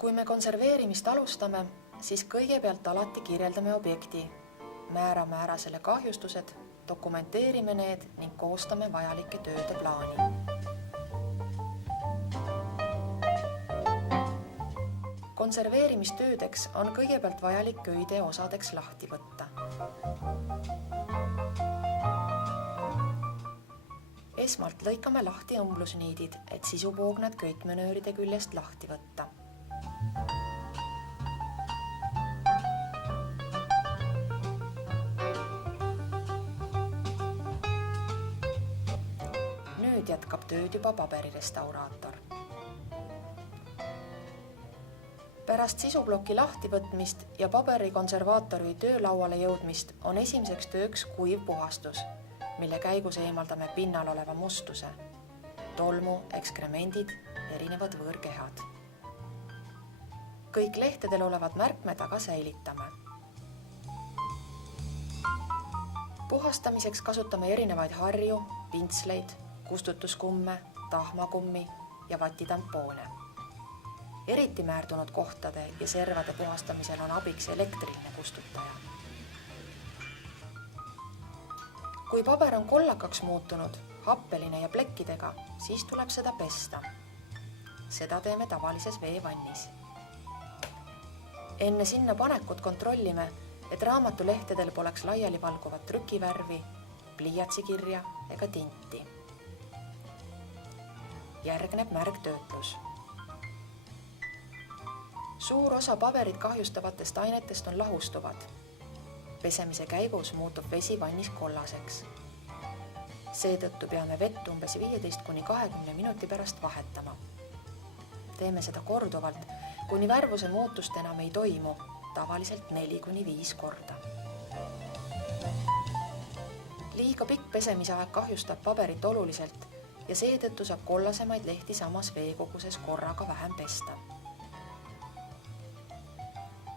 Kui me konserveerimist alustame, siis kõigepealt alati kirjeldame objekti, määrame ära selle kahjustused, dokumenteerime need ning koostame vajalike tööde plaani. Konserveerimistöödeks on kõigepealt vajalik köide osadeks lahti võtta. Esmalt lõikame lahti õmblusniidid, et sisupoognad köitmenööride küljest lahti võtta. Nüüd jätkab tööd juba paberirestauraator. Pärast sisuploki lahtivõtmist ja paberikonservaatori töölauale jõudmist on esimeseks tööks kuiv puhastus, mille käigus eemaldame pinnal oleva mustuse, tolmu, ekskremendid, erinevad võõrkehad. Kõik lehtedel olevad märkmed aga säilitame. Puhastamiseks kasutame erinevaid harju, pintsleid, kustutuskumme, tahmakummi ja vatitampoone. Eriti määrdunud kohtade ja servade puhastamisel on abiks elektriline kustutaja. Kui paber on kollakaks muutunud, happeline ja plekkidega, siis tuleb seda pesta. Seda teeme tavalises veevannis. Enne sinna panekut kontrollime, et raamatulehtedel poleks laiali valguvat trükivärvi, pliiatsikirja ega tinti. Järgneb märgtöötlus. Suur osa paberit kahjustavatest ainetest on lahustuvad. Pesemise käigus muutub vesi vannis kollaseks. Seetõttu peame vett umbes 15–20 minuti pärast vahetama. Teeme seda korduvalt, kuni värvuse muutust enam ei toimu, tavaliselt 4–5 korda. Liiga pikk pesemisaeg kahjustab paberit oluliselt ja seetõttu saab kollasemaid lehti samas veekoguses korraga vähem pesta.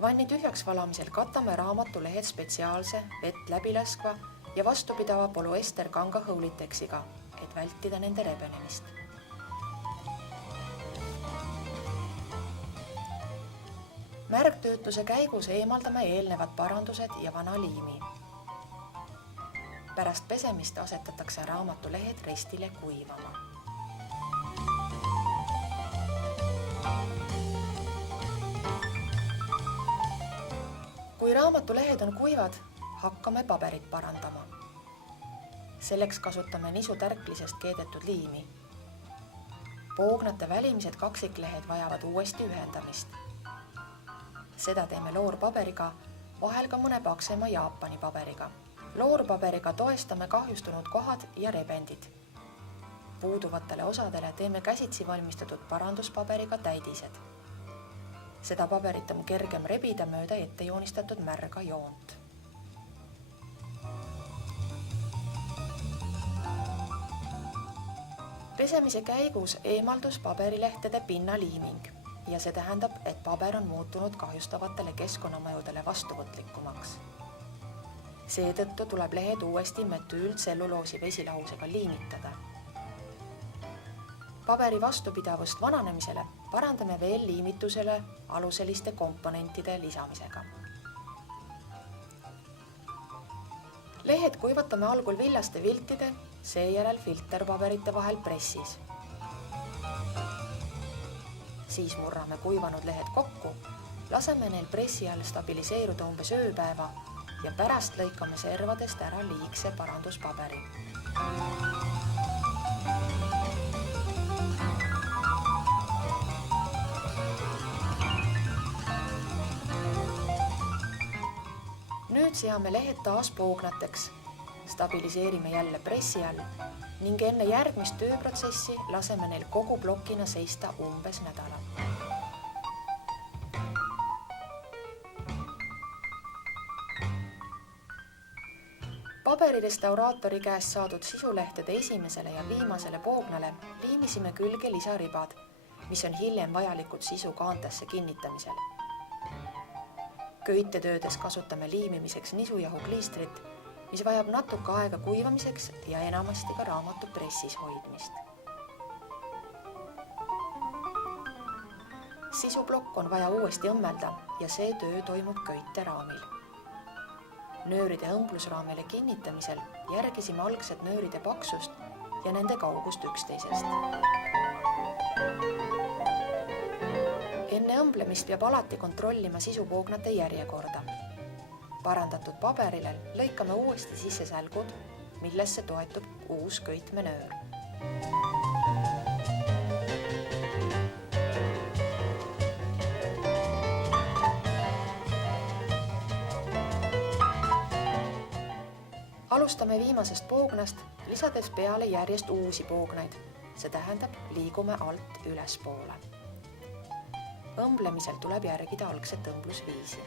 Vanni tühjaks valamisel katame raamatulehed spetsiaalse, vett läbilaskva ja vastupidava polüester kanga hõuliteksiga, et vältida nende rebenemist. Märgtöötluse käigus eemaldame eelnevad parandused ja vana liimi. Pärast pesemist asetatakse raamatulehed ristile kuivama. Kui raamatulehed on kuivad, hakkame paberit parandama. Selleks kasutame nisutärklisest keedetud liimi. Poognate välimised kaksiklehed vajavad uuesti ühendamist. Seda teeme loorpaberiga, vahel ka mõne paksema Jaapani paberiga. Loorpaberiga toestame kahjustunud kohad ja rebendid. Puuduvatele osadele teeme käsitsi valmistatud paranduspaberiga täidised. Seda paberit on kergem rebida mööda ette joonistatud märga joont. Pesemise käigus eemaldus paberilehtede pinnaliiming ja see tähendab, et paber on muutunud kahjustavatele keskkonnamõjudele vastuvõtlikumaks. Seetõttu tuleb lehed uuesti metüültselluloosi vesilahusega liimitada. Paberi vastupidavust vananemisele parandame veel liimitusele aluseliste komponentide lisamisega. Lehed kuivatame algul villaste viltide, seejärel filterpaberite vahel pressis. Siis murrame kuivanud lehed kokku, laseme neil pressi all stabiliseeruda umbes ööpäeva ja pärast lõikame servadest ära liigse paranduspaberi. Nüüd seame lehed taas poognateks, stabiliseerime jälle pressi all ning enne järgmist tööprotsessi laseme neil kogu plokina seista umbes nädala. Paberirestauraatori käest saadud sisulehtede esimesele ja viimasele poognale liimisime külge lisaribad, mis on hiljem vajalikud sisu kaantesse kinnitamisel. Köitetöödes kasutame liimimiseks nisujahu kliistrit, mis vajab natuke aega kuivamiseks ja enamasti ka raamatu pressis hoidmist. Sisuplokk on vaja uuesti õmmelda ja see töö toimub köiteraamil. Nööride õmblusraamile kinnitamisel järgisime algset nööride paksust ja nende kaugust üksteisest. Enne õmblemist peab alati kontrollima sisupoognate järjekorda. Parandatud paberile lõikame uuesti sisse sälgud, millesse toetub uus köitmenöör. Alustame viimasest poognast, lisades peale järjest uusi poognaid. See tähendab, liigume alt ülespoole. Õmblemisel tuleb järgida algset õmblusviisi.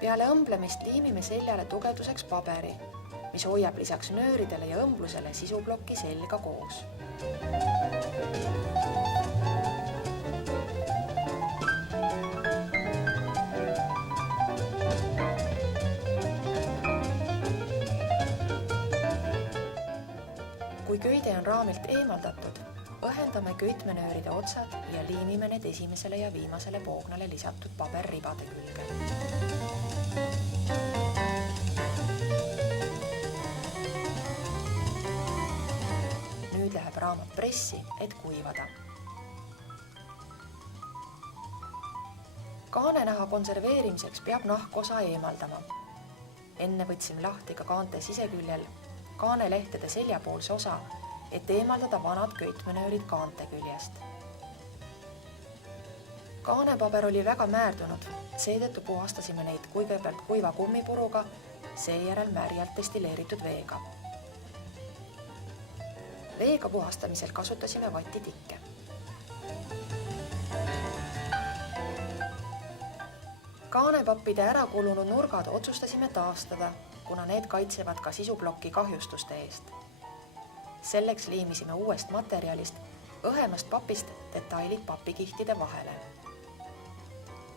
Peale õmblemist liimime seljale tugevduseks paberi, mis hoiab lisaks nööridele ja õmblusele sisuplokki selga koos. Kui köide on raamilt eemaldatud, õhendame köitmenööride otsad ja liimime need esimesele ja viimasele poognale lisatud paberribade külge. Nüüd läheb raamat pressi, et kuivada. Kaanenaha konserveerimiseks peab nahkosa eemaldama. Enne võtsime lahti ka kaante siseküljel kaanelehtede seljapoolse osa, et eemaldada vanad köitmenöörid kaante küljest. Kaanepaber oli väga määrdunud, seetõttu puhastasime neid kõigepealt kuiva kummipuruga, seejärel märjalt destilleeritud veega. Veega puhastamisel kasutasime vatitikke. Kaanepappide ära kulunud nurgad otsustasime taastada, kuna need kaitsevad ka sisuplokki kahjustuste eest. Selleks liimisime uuest materjalist, õhemast papist detailid papikihtide vahele.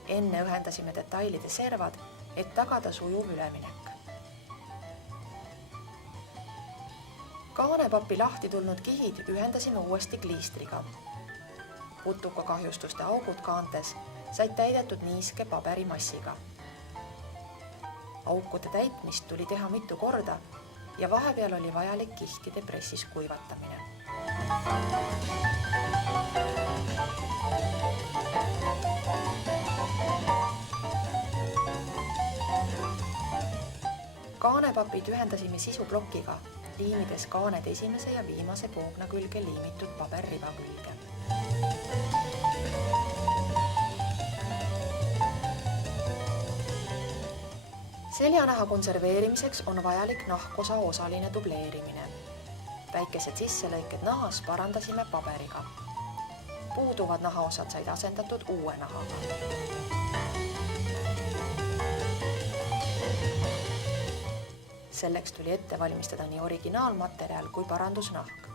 Enne õhendasime detailide servad, et tagada sujuv üleminek. Kaanepapi lahti tulnud kihid ühendasime uuesti kliistriga. Putuka kahjustuste augud kaantes said täidetud niiske paberimassiga. Aukude täitmist tuli teha mitu korda ja vahepeal oli vajalik kihtide pressis kuivatamine. Kaanepapid ühendasime sisuplokiga, liimides kaaned esimese ja viimase poogna külge liimitud paberriba külge. Seljanaha konserveerimiseks on vajalik nahkosa osaline dubleerimine. Väikesed sisselõiked nahas parandasime paberiga. Puuduvad nahaosad said asendatud uue nahaga. Selleks tuli ette valmistada nii originaalmaterjal kui parandusnahk.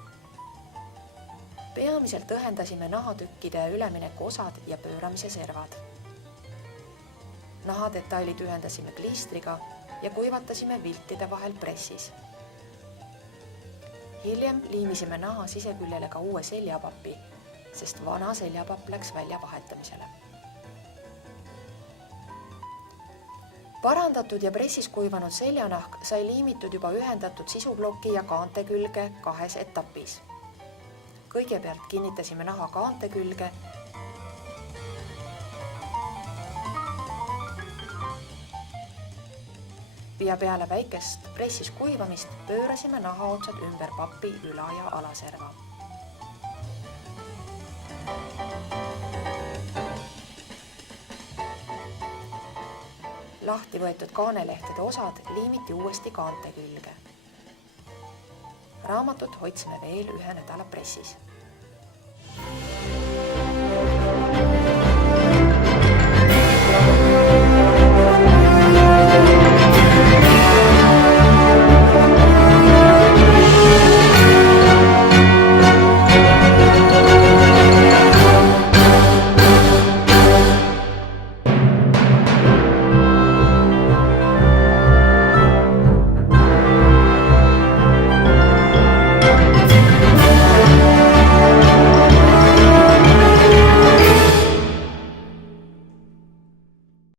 Peamiselt õhendasime nahatükkide ülemineku osad ja pööramise servad. Nahadetailid ühendasime kliistriga ja kuivatasime viltide vahel pressis. Hiljem liimisime naha siseküljele ka uue seljapapi, sest vana seljapapp läks välja vahetamisele. Parandatud ja pressis kuivanud seljanahk sai liimitud juba ühendatud sisuploki ja kaante külge 2 etapis. Kõigepealt kinnitasime naha kaante külge ja peale väikest pressis kuivamist pöörasime nahaotsad ümber papi üla- ja alaserva. Lahti võetud kaanelehtede osad liimiti uuesti kaante külge. Raamatut hoidsime veel 1 nädala pressis.